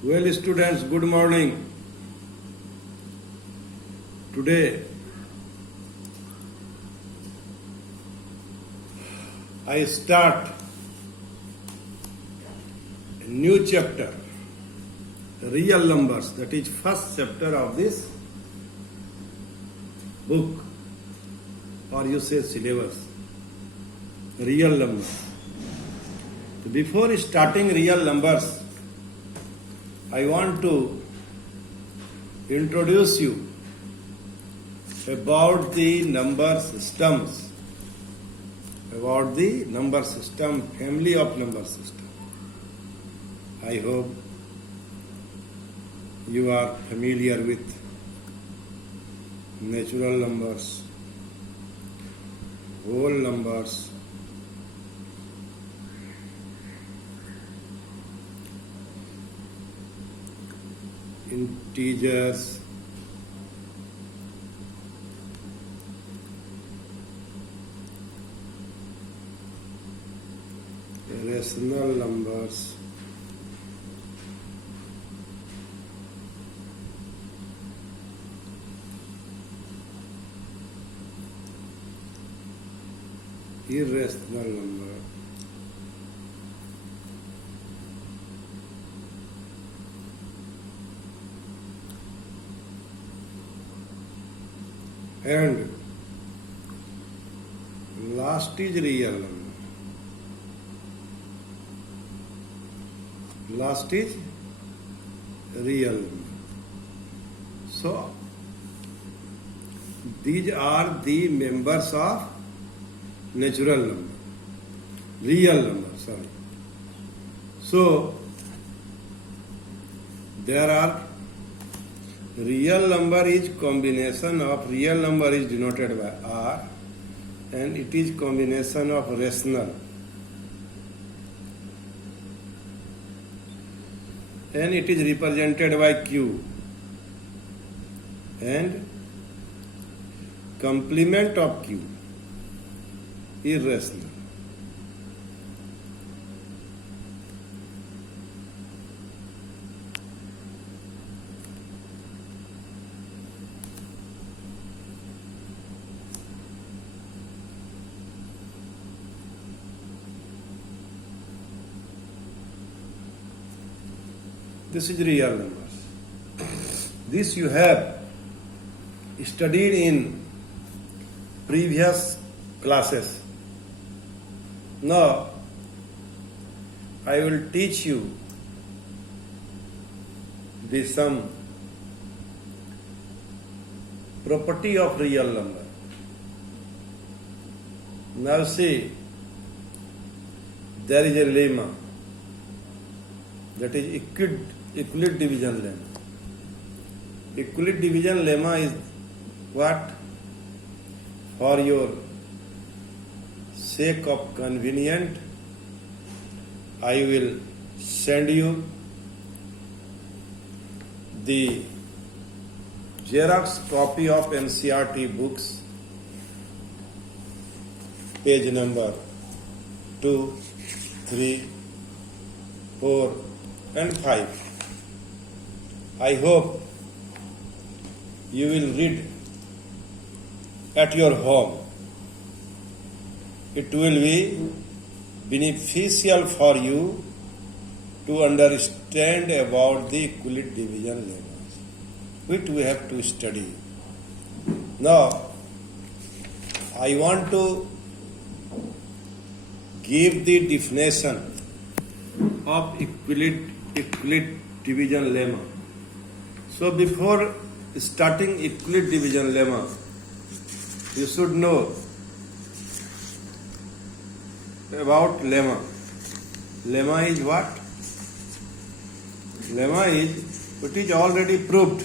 Well, students, good morning. Today, I start a new chapter, real numbers. That is first chapter of this book, or you say syllabus. Real numbers. So before starting real numbers, I want to introduce you about the number systems, about the number system, family of number system. I hope you are familiar with natural numbers, whole numbers, integers, rational numbers, irrational number, and last is real number. Last is real number. So, these are the members of natural number, real number, sorry. So, there are real number is combination of real number is denoted by R and it is combination of rational and it is represented by Q and complement of Q irrational. This is real numbers. This you have studied in previous classes. Now, I will teach you the some property of real number. Now see, there is a lemma, that is Euclid division lemma. Euclid division lemma is what? For your sake of convenient, I will send you the Xerox copy of NCERT books, page number 2, 3, 4 and 5. I hope you will read at your home. It will be beneficial for you to understand about the Euclid division lemmas, which we have to study. Now, I want to give the definition of Euclid division lemma. So before starting Euclid division lemma, you should know about lemma. Lemma is what? Lemma is it is already proved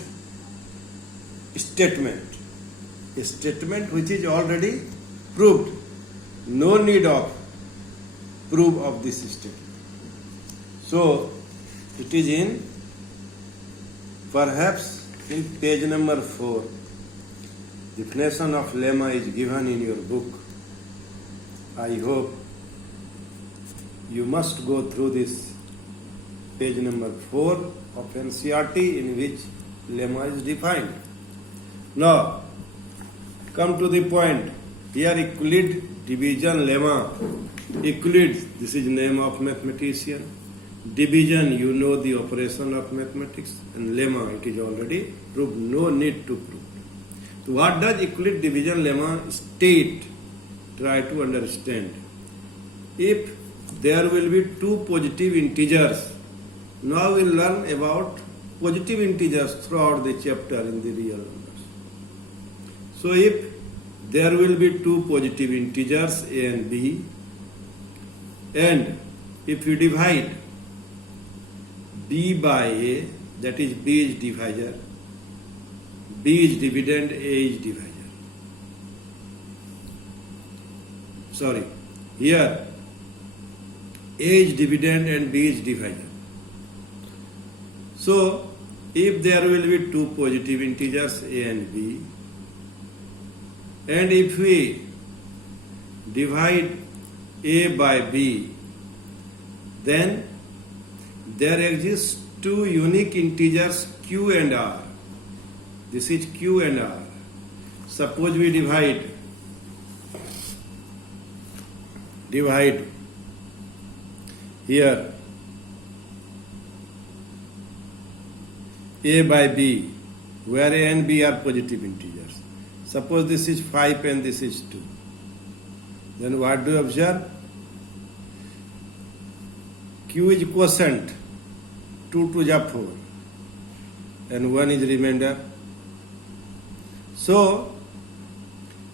statement. A statement which is already proved. No need of proof of this statement. So it is in perhaps in page number 4. Definition of lemma is given in your book. I hope you must go through this page number 4 of NCERT, in which lemma is defined. Now, come to the point. Here Euclid division lemma. Euclid, this is name of mathematician. Division, you know the operation of mathematics. And lemma, it is already proved. No need to prove. So what does Euclid division lemma state? Try to understand. If there will be two positive integers, now we'll learn about positive integers throughout the chapter in the real numbers. So if there will be two positive integers a and b, and if you divide b by a, that is b is divisor, b is dividend, a is divisor. Sorry, here a is dividend and b is divisor. So, if there will be two positive integers a and b, and if we divide a by b, then there exists two unique integers q and r. This is q and r. Suppose we divide here a by b, where a and b are positive integers. Suppose this is 5 and this is 2. Then what do you observe? Q is quotient, 2 to the 4, and 1 is remainder. So,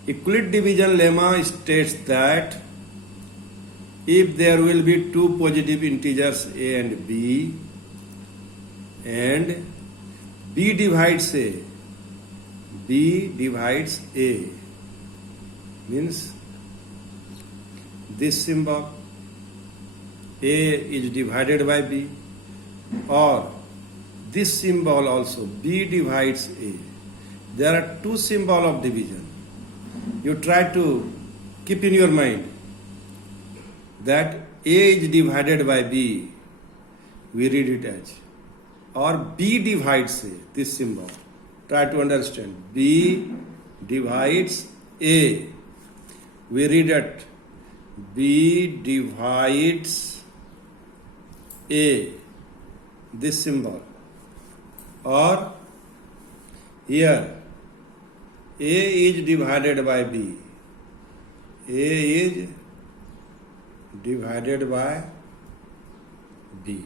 Euclid division lemma states that if there will be two positive integers a and b, and b divides a, means this symbol, a is divided by b, or this symbol also, b divides a. There are two symbols of division. You try to keep in your mind that a is divided by b, we read it as, or b divides a, this symbol. Try to understand. B divides a, we read it, b divides a, this symbol. Or here a is divided by b, a is divided by b.